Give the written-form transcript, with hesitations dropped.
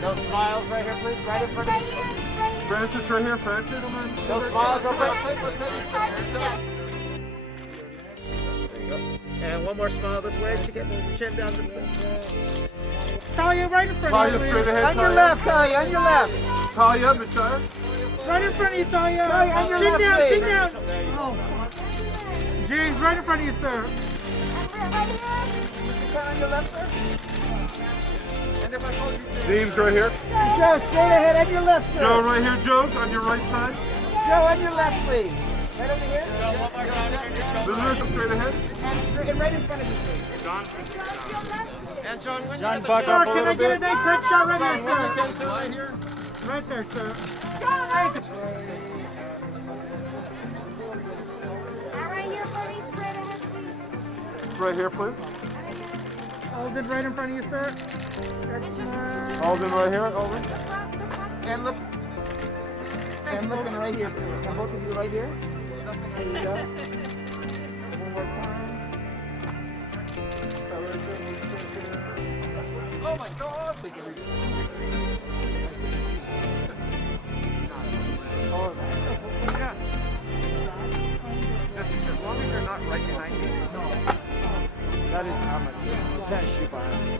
No smiles right here, please. Right in front of you. Francis, right here, Francis. No smiles, go quick. There you go. And one more smile this way. To get the chin down to the Talia, right in front of you. Straight ahead, On your left, Talia, on your left. Talia, Michelle. Right in front of you, Talia. Talia, on your chin left, down, please. chin down. Oh. James, right in front of you, sir. On your left, sir. James, right here. Joe, straight ahead, on your left, sir. Joe, right here, Joe, on your right side. Joe, on your left, please. Right over here. Elizabeth, straight ahead. And right in front of you, please. And John, when John, you're buck sir, up a can I little get a bit. nice headshot right here, sir? Right here. Right there, sir. Right here, buddy, straight ahead, please. Right here, please. Alden, right in front of you, sir. That's smart. Alden, right here. Alden. And look. And looking right here, please. And both of you right here. There you go. One more time. Oh my God! Oh, Yeah. Just as long as you're not right behind me. No. That is how much. You can't shoot behind me.